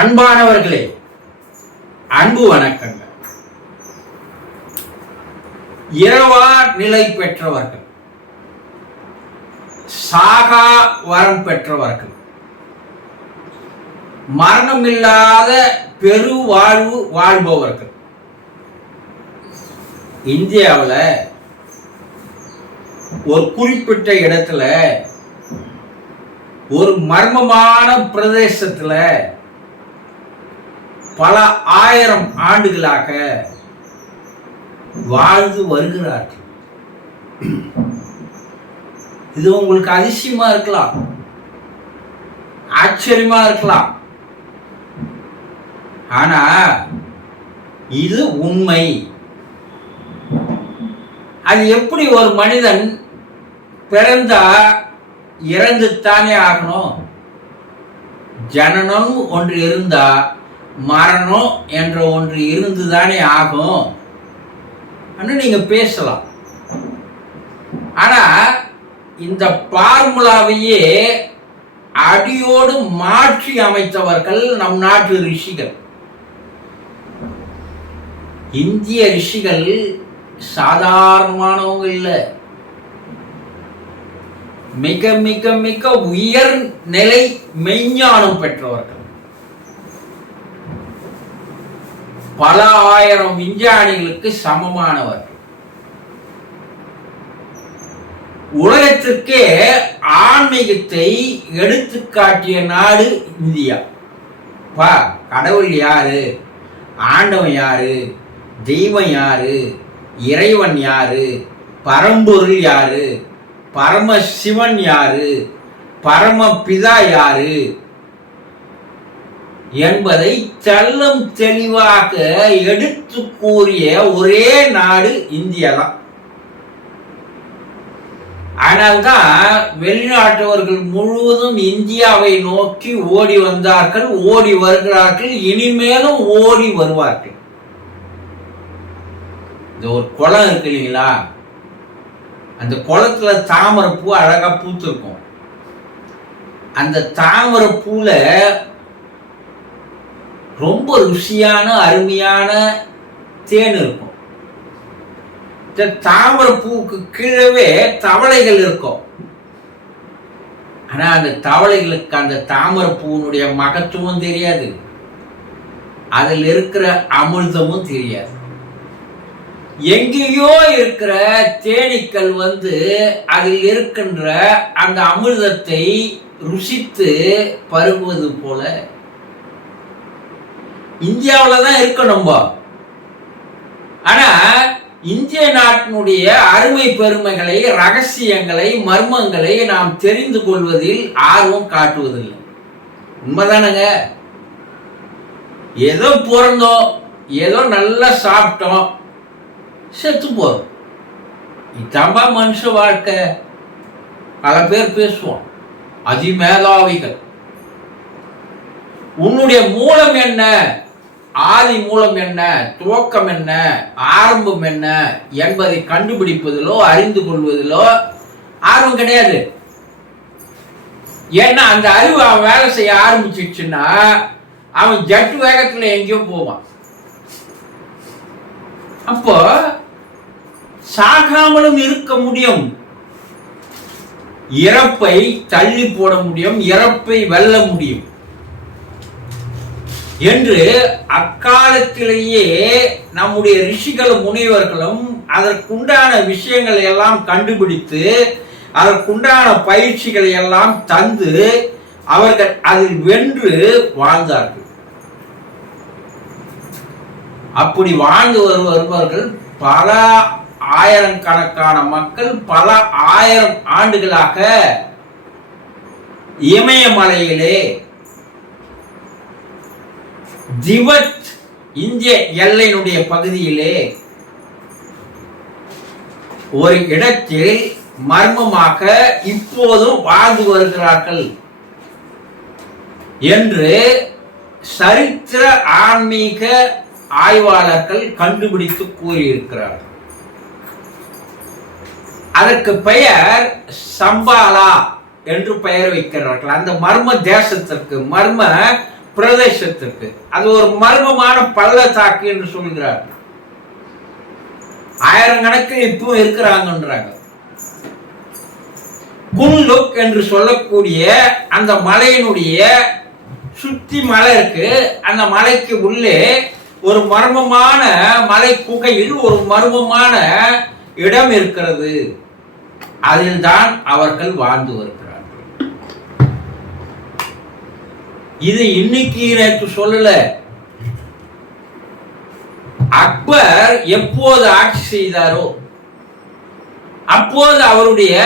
அன்பானவர்களே, அன்பு வணக்கங்கள். இரவார் நிலை பெற்றவர்கள், சாகா வரம் பெற்றவர்கள், மரணமில்லாத பெரு வாழ்வு வாழ்பவர்கள். இந்தியாவில் ஒரு குறிப்பிட்ட இடத்துல ஒரு மர்மமான பிரதேசத்துல பல ஆயிரம் ஆண்டுகளாக வாழ்ந்து வருகிறார்கள். இது உங்களுக்கு அதிசயமா இருக்கலாம், ஆச்சரியமா இருக்கலாம். ஆனா இது உண்மை. அது எப்படி ஒரு மனிதன் பிறந்தா இறந்துத்தானே ஆகணும். ஜனனம் ஒன்று இருந்தா மரணம் என்ற ஒன்று இருந்துதானே ஆகும். நீங்க பேசலாம். ஆனா இந்த பார்முலாவையே அடியோடு மாற்றி அமைத்தவர்கள் நம் நாட்டு ரிஷிகள். இந்திய ரிஷிகள் சாதாரணமானவங்க இல்லை, மிக மிக மிக உயர் நிலை மெய்ஞானம் பெற்றவர்கள். பல ஆயிரம் விஞ்ஞானிகளுக்கு சமமானவர்கள். உலகத்திற்கே ஆன்மீகத்தை எடுத்து காட்டிய நாடு இந்தியா. கடவுள் யாரு, ஆண்டவன் யாரு, தெய்வம் யாரு, இறைவன் யாரு, பரம்பொருள் யாரு, பரமசிவன் யாரு, பரமபிதா யாரு என்பதை தெல்லம் தெளிவாக எடுத்து கூறிய ஒரே நாடு இந்தியா தான். ஆனால்தான் வெளிநாட்டவர்கள் முழுவதும் இந்தியாவை நோக்கி ஓடி வந்தார்கள், ஓடி வருகிறார்கள், இனிமேலும் ஓடி வருவார்கள். இந்த ஒரு குளம் இருக்கு இல்லைங்களா, அந்த குளத்துல தாமரை பூ அழகா பூத்திருக்கும். அந்த தாமரை பூல ரொம்ப ருசியான அருமையான தேன் இருக்கும். இந்த தாமரை பூவுக்கு கீழவே தவளைகள் இருக்கும். ஆனா அந்த தவளைகளுக்கு அந்த தாமரை பூவினுடைய மகத்துவம் தெரியாது, அதில் இருக்கிற அமிர்தமும் தெரியாது. எங்கேயோ இருக்கிற தேனீக்கள் வந்து அதில் இருக்கின்ற அந்த அமிர்தத்தை ருசித்து பருகுவது போல இந்தியாவில் தான் இருக்கணும். ஆனா இந்திய நாட்டினுடைய அருமை பெருமைகளை, ரகசியங்களை, மர்மங்களை நாம் தெரிந்து கொள்வதில் ஆர்வம் காட்டுவதில்லை. உண்மைதானங்க? ஏதோ பிறந்தோம், ஏதோ நல்லா சாப்பிட்டோம், செத்து போறோம். இதாம்பா மனுஷ வாழ்க்கை. பல பேர் பேசுவோம், அதிமேதாவிகள். உன்னுடைய மூலம் என்ன, ஆதி மூலம் என்ன, துவக்கம் என்ன, ஆரம்பம் என்ன என்பதை கண்டுபிடிப்பதிலோ அறிந்து கொள்வதிலோ ஆர்வம் கிடையாது. ஏன்னா அந்த அறிவு அவன் வேலை செய்ய ஆரம்பிச்சிச்சுன்னா அவன் ஜட்டு வேகத்துல எங்கேயோ போவான். அப்போ சாகாமலும் இருக்க முடியும், இறப்பை தள்ளி போட முடியும், இறப்பை வெல்ல முடியும் என்று அக்காலத்திலேயே நம்முடைய ரிஷிகளும் முனிவர்களும் அதற்குண்டான விஷயங்களை எல்லாம் கண்டுபிடித்து அதற்குண்டான பயிற்சிகளை எல்லாம் தந்து அவர்கள் அதில் வென்று வாழ்ந்தார்கள். அப்படி வாழ்ந்து வருபவர்கள் பல ஆயிரக்கணக்கான மக்கள் பல ஆயிரம் ஆண்டுகளாக இமயமலையிலே திபெத் இந்திய எல்லையினுடைய பகுதியிலே ஒரு இடத்தில் மர்மமாக இப்போதும் வாழ்ந்து வருகிறார்கள் என்று சரித்திர ஆன்மீக ஆய்வாளர்கள் கண்டுபிடித்து கூறியிருக்கிறார்கள். அதற்கு பெயர் சம்பாலா என்று பெயர் வைக்கிறார்கள். அந்த மர்ம தேசத்திற்கு, மர்ம பிரதேசத்திற்கு. அது ஒரு மர்மமான பள்ளத்தாக்கு என்று சொல்கிறார். ஆயிரக்கணக்கில் இப்போ இருக்கிறாங்கன்றாங்க. குன்லுக் என்று சொல்லக்கூடிய அந்த மலையினுடைய சுத்தி மலை இருக்கு. அந்த மலைக்கு உள்ளே ஒரு மர்மமான மலை குகையில் ஒரு மர்மமான இடம் இருக்கிறது. அதில் தான் அவர்கள் வாழ்ந்து வருகிறார்கள். இது இன்னைக்கு நேற்று சொல்லல. அக்பர் எப்போது ஆட்சி செய்தாரோ அப்போது அவருடைய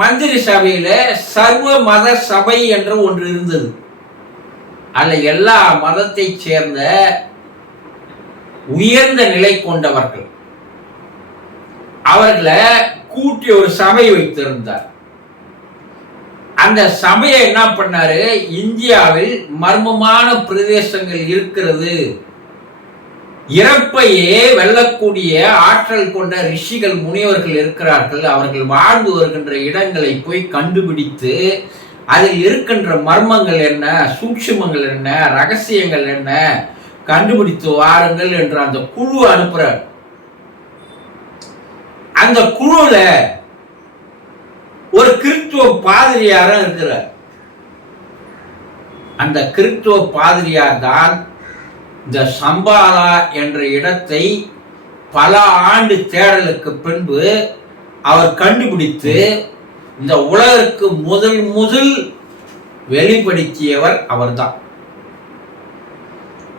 மந்திரி சபையில சர்வ மத சபை என்ற ஒன்று இருந்தது. அல்ல எல்லா மதத்தை சேர்ந்த உயர்ந்த நிலை கொண்டவர்கள் அவர்களை கூட்டி ஒரு சபை வைத்திருந்தார். அந்த சபையை என்ன பண்ணாரு, இந்தியாவில் மர்மமான பிரதேசங்கள் இருக்கிறது, இறப்பையே வெல்லக்கூடிய ஆற்றல் கொண்ட ரிஷிகள் முனிவர்கள் இருக்கிறார்கள், அவர்கள் வாழ்ந்து வருகின்ற இடங்களை போய் கண்டுபிடித்து அதில் இருக்கின்ற மர்மங்கள் என்ன, சூட்சுமங்கள் என்ன, ரகசியங்கள் என்ன கண்டுபிடித்து வாருங்கள் என்று அந்த குழு அனுப்புறார். அந்த குழுல ஒரு கிறிஸ்துவ பாதிரியாரும் இருக்கிறார். அந்த கிறிஸ்துவ பாதிரியார் தான் இந்த சம்பாலா என்ற இடத்தை பல ஆண்டு தேடலுக்கு பின்பு அவர் கண்டுபிடித்து இந்த உலகிற்கு முதல் வெளிப்படுத்தியவர் அவர்தான்.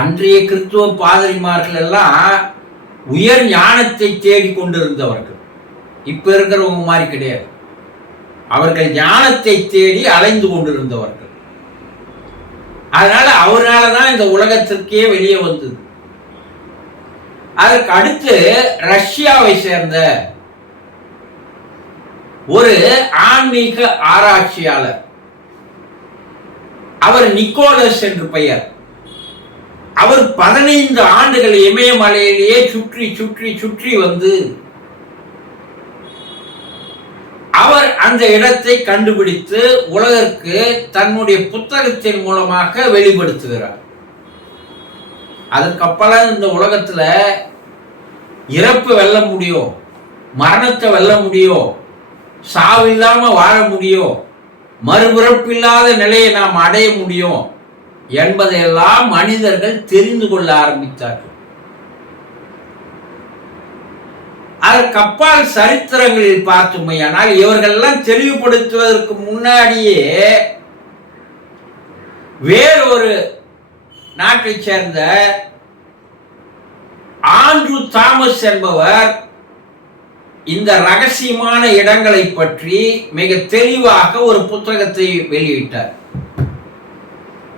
அன்றைய கிறிஸ்துவ பாதிரிமார்கள் எல்லாம் உயர் ஞானத்தை தேடி கொண்டிருந்தவர்கள். இப்ப இருக்கிறவங்க மாதிரி கிடையாது. அவர்கள் ஞானத்தை தேடி அலைந்து கொண்டிருந்தவர்கள். அதனால அவரால்தான் இந்த உலகத்திற்கே வெளியே வந்தது. அதற்கு அடுத்து ரஷ்யாவை சேர்ந்த ஒரு ஆன்மீக ஆராய்ச்சியாளர், அவர் நிக்கோலஸ் என்று பெயர். அவர் 15 ஆண்டுகள் இமயமலையிலேயே சுற்றி சுற்றி சுற்றி வந்து அவர் அந்த இடத்தை கண்டுபிடித்து உலகிற்கு தன்னுடைய புத்தகத்தின் மூலமாக வெளிப்படுத்துகிறார். அதுக்கப்புறம் இந்த உலகத்துல இறப்பு வெல்ல முடியும், மரணத்தை வெல்ல முடியும், சாவில்லாம வாழ முடியும், மறுபிறப்பில்லாத நிலையை நாம் அடைய முடியும் என்பதையெல்லாம் மனிதர்கள் தெரிந்து கொள்ள ஆரம்பித்தார்கள். அதற்கப்பால் சரித்திரங்களில் பார்த்தோமையானால் இவர்கள்லாம் தெளிவுபடுத்துவதற்கு முன்னாடியே வேறொரு நாட்டை சேர்ந்த ஆண்ட்ரூ தாமஸ் என்பவர் இந்த ரகசியமான இடங்களை பற்றி மிக தெளிவாக ஒரு புத்தகத்தை வெளியிட்டார்.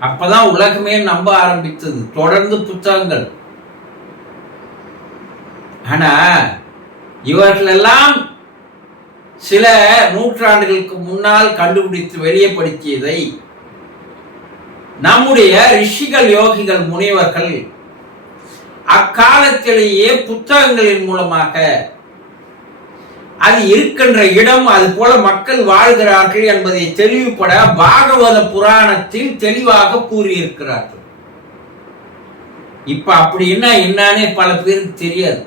அப்பதான் உலகமே நம்ப ஆரம்பித்தது. தொடர்ந்து புத்தகங்கள். ஆனா இவர்களெல்லாம் சில நூற்றாண்டுகளுக்கு முன்னால் கண்டுபிடித்து வெளியப்படுத்தியதை நம்முடைய ரிஷிகள், யோகிகள், முனிவர்கள் அக்காலத்திலேயே புத்தகங்களின் மூலமாக அது இருக்கின்ற இடம், அது போல மக்கள் வாழ்கிறார்கள் என்பதை தெளிவுபட பாகவத புராணத்தில் தெளிவாக கூறியிருக்கிறார்கள். இப்ப அப்படின்னா என்னன்னே பல பேருக்கு தெரியாது.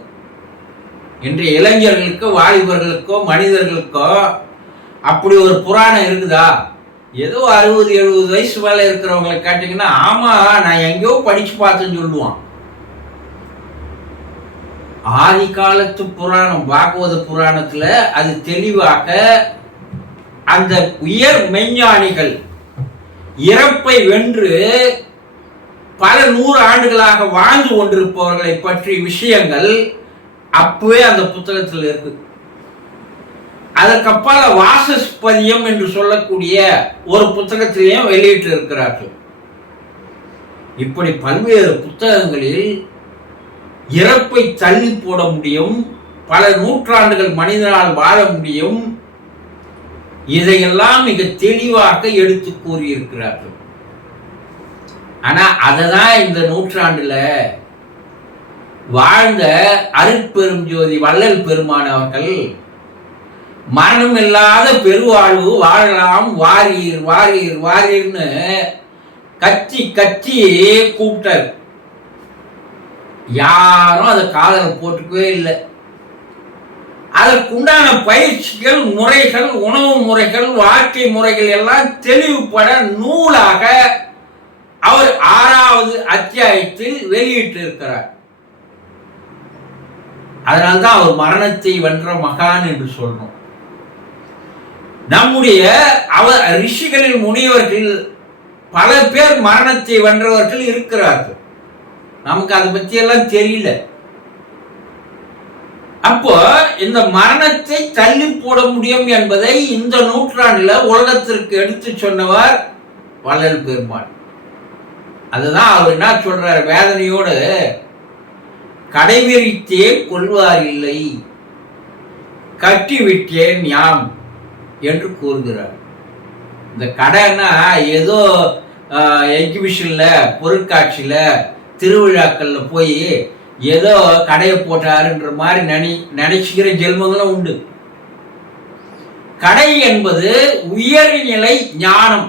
இன்றைய இளைஞர்களுக்கோ வாலிபர்களுக்கோ மனிதர்களுக்கோ அப்படி ஒரு புராணம் இருக்குதா? ஏதோ 60-70 வயசு மேல இருக்கிறவங்களை கேட்டீங்கன்னா ஆமா நான் எங்கேயோ படிச்சு பார்த்தேன்னு சொல்லுவான். ஆதி காலத்து புராணம் பாகவத புராணத்துல அது தெளிவாக அந்த உயர் மெஞ்ஞானிகள் இறப்பை வென்று பல 100 ஆண்டுகளாக வாழ்ந்து கொண்டிருப்பவர்களை பற்றி விஷயங்கள் அப்பவே அந்த புத்தகத்தில் இருக்கு. அதற்கப்பால வாசஸ்பதியம் என்று சொல்லக்கூடிய ஒரு புத்தகத்திலையும் வெளியிட்டு இருக்கிறார்கள். இப்படி பல்வேறு புத்தகங்களில் இறப்பை தள்ளி போட முடியும், பல நூற்றாண்டுகள் மனிதனால் வாழ முடியும், இதையெல்லாம் மிக தெளிவாக எடுத்து கூறியிருக்கிறார்கள். ஆனா அததான் இந்த நூற்றாண்டுல வாழ்ந்த அருட்பெரும் ஜோதி வள்ளல் பெருமான் அவர்கள் மரணம் இல்லாத பெருவாழ்வு வாழலாம் வாரீர் வாரீர் வாரீர்னு கத்தி கத்தி கூப்பிட்டார். யாரும் அதை காதல போட்டுக்கவே இல்லை. அதற்குண்டான பயிற்சிகள், முறைகள், உணவு முறைகள், வாழ்க்கை முறைகள் எல்லாம் தெளிவுபட நூலாக அவர் 6வது அத்தியாயத்தில் வெளியிட்டு இருக்கிறார். அதனால்தான் அவர் மரணத்தை வென்ற மகான் என்று சொல்றோம். நம்முடைய ரிஷிகளில் முனிவர்கள் பல பேர் மரணத்தை வென்றவர்கள் இருக்கிறார்கள். நமக்கு அதை பத்தி எல்லாம் தெரியல. அப்போ இந்த மரணத்தை தள்ளி போட முடியும் என்பதை இந்த நூற்றாண்டுல உலகத்திற்கு எடுத்து சொன்னவர் வள்ளல் பெருமான். அதுதான் அவர் என்ன சொல்றார், வேதனையோடு கடைவிரித்தேன் கொள்வார் இல்லை, கட்டிவிட்டேன் யாம் என்று கூறுகிறார். இந்த கடைன்னா ஏதோ எக்ஸிபிஷன்ல, பொருட்காட்சியில, திருவிழாக்கள்ல போய் ஏதோ கடையை போட்டாருன்ற மாதிரி நினைச்சுக்கிற ஜென்மங்களும் உண்டு. கடை என்பது உயர்நிலை ஞானம்.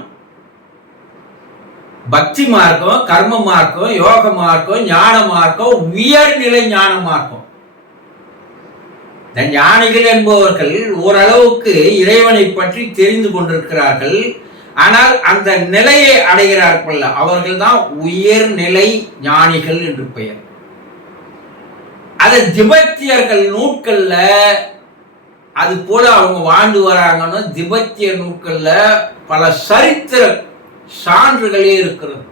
பக்தி மார்க்கம், கர்ம மார்க்கம், யோக மார்க்கம், ஞான மார்க்கம், உயர்நிலை ஞான மார்க்கம். இந்த ஞானிகள் என்பவர்கள் ஓரளவுக்கு இறைவனை பற்றி தெரிந்து கொண்டிருக்கிறார்கள். ஆனால் அந்த நிலையை அடைகிறார்கள், அவர்கள் தான் உயர்நிலை ஞானிகள் என்று பெயர். அது திபெத்தியர்கள் நூட்கள்ல அது போல அவங்க வாழ்ந்து வராங்கன்னு திபெத்திய நூட்கள்ல பல சரித்திர சான்றுகளே இருக்கிறது.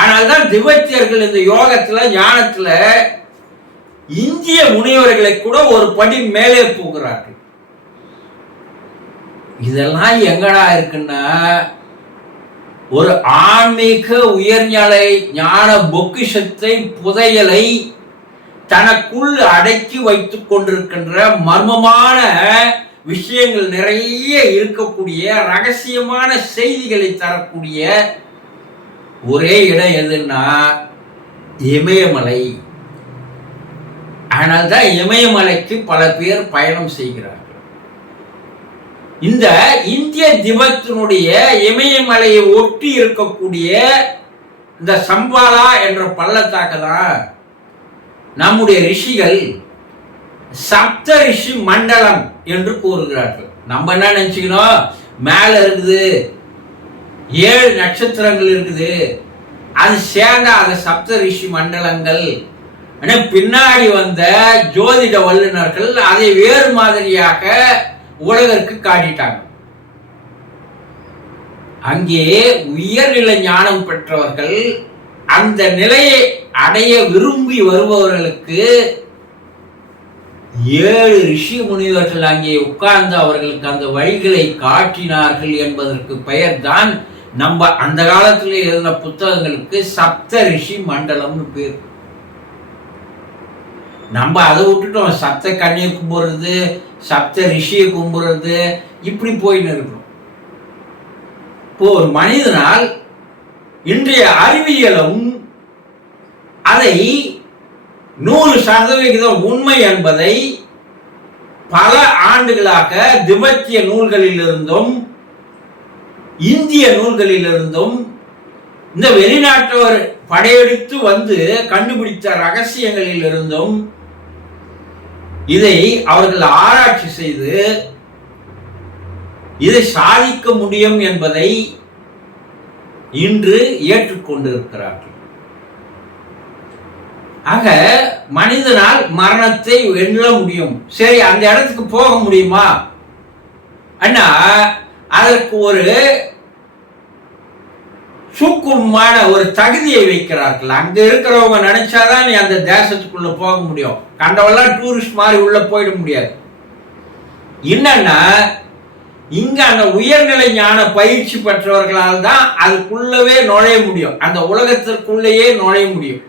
ஆனால்தான் திபெத்தியர்கள் இந்த யோகத்துல, ஞானத்துல இந்திய முனிவர்களை கூட ஒரு படி மேலே போகிறார்கள். இதெல்லாம் எங்கடா இருக்குன்னா, ஒரு ஆன்மீக உயர்நிலை ஞான பொக்கிஷத்தை, புதையலை தனக்குள் அடக்கி வைத்துக் கொண்டிருக்கின்ற மர்மமான விஷயங்கள் நிறைய இருக்கக்கூடிய, ரகசியமான செய்திகளை தரக்கூடிய ஒரே இடம் எதுன்னா இமயமலை. அதனால்தான் இமயமலைக்கு பல பேர் பயணம் செய்கிறார்கள். இந்த இந்திய திபெத்தினுடைய இமயமலையை ஒட்டி இருக்கக்கூடிய இந்த சம்பாலா என்ற பள்ளத்தாக்கு தான் நம்முடைய ரிஷிகள் சப்த ரிஷி மண்டலம் என்று கூறுகிறார்கள். நம்ம என்ன நினைச்சுக்கணும், மேல இருக்குது 7 நட்சத்திரங்கள் இருக்குது, அது சேர்ந்த அது சப்த ரிஷி மண்டலங்கள். பின்னாடி வந்த ஜோதிட வல்லுநர்கள் அதை வேறு மாதிரியாக உலகிற்கு காட்டிட்டாங்க. அங்கே உயர்நிலை ஞானம் பெற்றவர்கள், அந்த நிலையை அடைய விரும்பி வருபவர்களுக்கு 7 ரிஷி முனிவர்கள் அங்கே உட்கார்ந்து அவர்களுக்கு அந்த வழிகளை காட்டினார்கள் என்பதற்கு பெயர் தான் நம்ம அந்த காலத்தில் எழுதின புத்தகங்களுக்கு சப்த ரிஷி மண்டலம்னு பேர். நம்ம அதை விட்டுட்டோம், சப்த கன்னியை கும்பிடுறது, சப்த ரிஷியை கும்பிடுறது, இப்படி போயின்னு இருக்கிறோம். இப்போ ஒரு மனிதனால் இன்றைய அறிவியலும் அதை 100% உண்மை என்பதை பல ஆண்டுகளாக திபெத்திய நூல்களிலிருந்தும் இந்திய நூல்களிலிருந்தும் இந்த வெளிநாட்டவர் படையெடுத்து வந்து கண்டுபிடித்த ரகசியங்களில் இருந்தும் இதை அவர்கள் ஆராய்ச்சி செய்து இதை சாதிக்க முடியும் என்பதை இன்று ஏற்றுக்கொண்டிருக்கிறார்கள். ஆக மனிதனால் மரணத்தை வெல்ல முடியும். சரி, அந்த இடத்துக்கு போக முடியுமா அண்ணா? அதற்கு ஒரு சூக்குமான ஒரு தகுதியை வைக்கிறார்கள். அங்க இருக்கிறவங்க நினைச்சாதான் நீ அந்த தேசத்துக்குள்ள போக முடியும். கண்டவெல்லாம் டூரிஸ்ட் மாதிரி உள்ள போயிட முடியாது. என்னன்னா, இங்க அந்த உயர்நிலை ஞான பயிற்சி பெற்றவர்களால் தான் அதுக்குள்ளவே நுழைய முடியும், அந்த உலகத்திற்குள்ளேயே நுழைய முடியும்.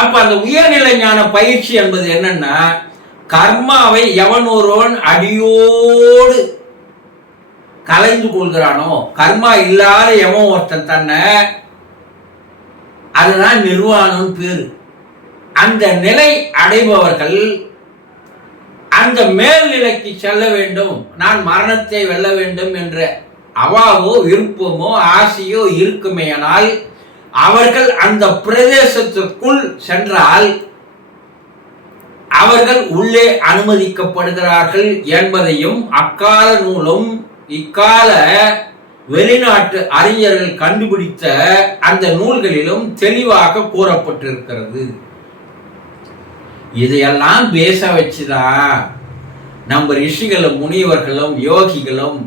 அப்ப அந்த உயர்நிலை ஞான பயிற்சி என்பது என்னன்னா, கர்மாவை எவன் ஒருவன் அடியோடு கலைந்து கொள்கிறானோ, கர்மா இல்லாத எவன் ஒருத்தன் தன்னை, அதுதான் நிர்வாணம் பேரு. அந்த நிலை அடைபவர்கள் அந்த மேல்நிலைக்கு செல்ல வேண்டும், நான் மரணத்தை வெல்ல வேண்டும் என்ற அவாவோ விருப்பமோ ஆசையோ இருக்குமேயானால் அவர்கள் அந்த பிரதேசத்திற்குள் சென்றால் அவர்கள் உள்ளே அனுமதிக்கப்படுகிறார்கள் என்பதையும் அக்கால நூலும் இக்கால வெளிநாட்டு அறிஞர்கள் கண்டுபிடித்த அந்த நூல்களிலும் தெளிவாக கூறப்பட்டிருக்கிறது. இதையெல்லாம் பேச வச்சுதான் நம்ம ரிஷிகளும் முனிவர்களும் யோகிகளும்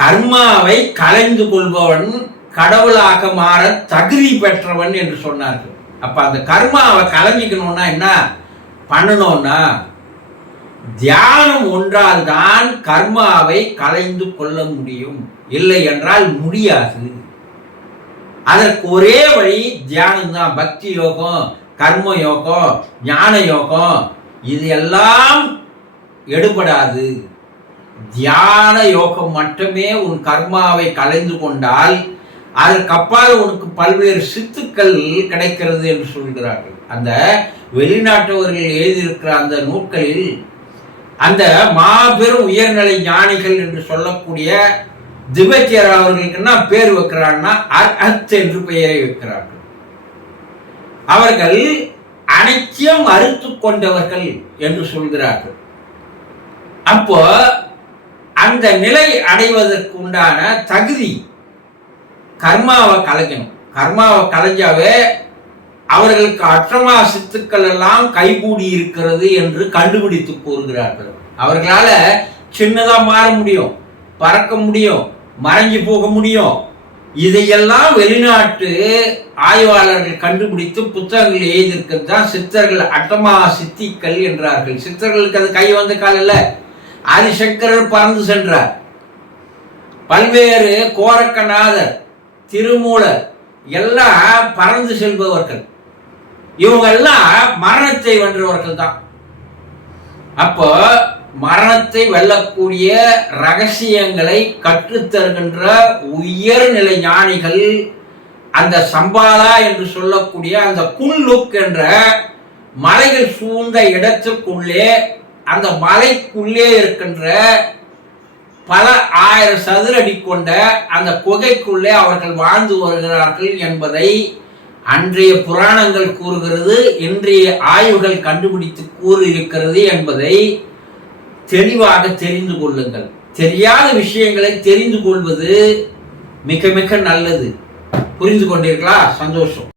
கர்மாவை கலைந்து கொள்பவன் கடவுளாக மாற தகுதி பெற்றவன் என்று சொன்னார்கள். அப்ப அந்த கர்மாவை கலைஞ்சிக்கணும்னா என்ன பண்ணணும்னா தியானம் ஒன்றால் தான் கர்மாவை கலைந்து கொள்ள முடியும், இல்லை என்றால் முடியாது. அதற்கு ஒரே வழி தியானம் தான். பக்தி யோகம், கர்ம யோகம், ஞான யோகம் இது எல்லாம் எடுபடாது. தியான யோகம் மட்டுமே உன் கர்மாவை கலைந்து கொண்டால் அதற்கப்பால் உனக்கு பல்வேறு சித்துக்கள் கிடைக்கிறது என்று சொல்கிறார்கள். அந்த வெளிநாட்டவர்கள் எழுதியிருக்கிற அந்த நூல்களில் அந்த மாபெரும் உயர்நிலை ஞானிகள் என்று சொல்லக்கூடிய திபெத்தியர் அவர்களுக்குன்னா பேர் வைக்கிறாங்கன்னா அர்ஹத் என்று பெயரை வைக்கிறார்கள். அவர்கள் அனைத்தையும் அறுத்து கொண்டவர்கள் என்று சொல்கிறார்கள். அப்போ அந்த நிலை அடைவதற்கு உண்டான தகுதி கர்மாவை கலைக்கணும். கர்மாவை கலைஞ்சாவே அவர்களுக்கு அற்றமா சித்துக்கள் எல்லாம் கைகூடி இருக்கிறது என்று கண்டுபிடித்து கூறுகிறார்கள். அவர்களால சின்னதா மாற முடியும், பறக்க முடியும், மறைஞ்சு போக முடியும். இதையெல்லாம் வெளிநாட்டு ஆய்வாளர்கள் கண்டுபிடித்து புத்தகங்கள் எழுதியிருக்கிறது தான் சித்தர்கள் அட்டமா சித்திகள் என்றார்கள். சித்தர்களுக்கு அது கை வந்த கால இல்ல, ஆதிசங்கரர் பறந்து சென்றார். பல்வேறு கோரக்கநாதர், திருமூலர் எல்லாம் பறந்து செல்பவர்கள். இவங்க எல்லாம் மரணத்தை வென்றவர்கள் தான். அப்போ மரணத்தை வெல்லக்கூடிய ரகசியங்களை கற்றுத்தருகின்ற உயர்நிலை ஞானிகள் அந்த சம்பாலா என்று சொல்லக்கூடிய அந்த குன்லுக் என்ற மலைகள் சூழ்ந்த இடத்துக்குள்ளே, அந்த மலைக்குள்ளே இருக்கின்ற பல ஆயிரம் சதுர அடி கொண்ட அந்த குகைக்குள்ளே அவர்கள் வாழ்ந்து வருகிறார்கள் என்பதை அன்றைய புராணங்கள் கூறுகிறது, இன்றைய ஆய்வுகள் கண்டுபிடித்து கூறியிருக்கிறது என்பதை தெளிவாக தெரிந்து கொள்ளுங்கள். தெரியாத விஷயங்களை தெரிந்து கொள்வது மிக மிக நல்லது. புரிந்து கொண்டீர்களா? சந்தோஷம்.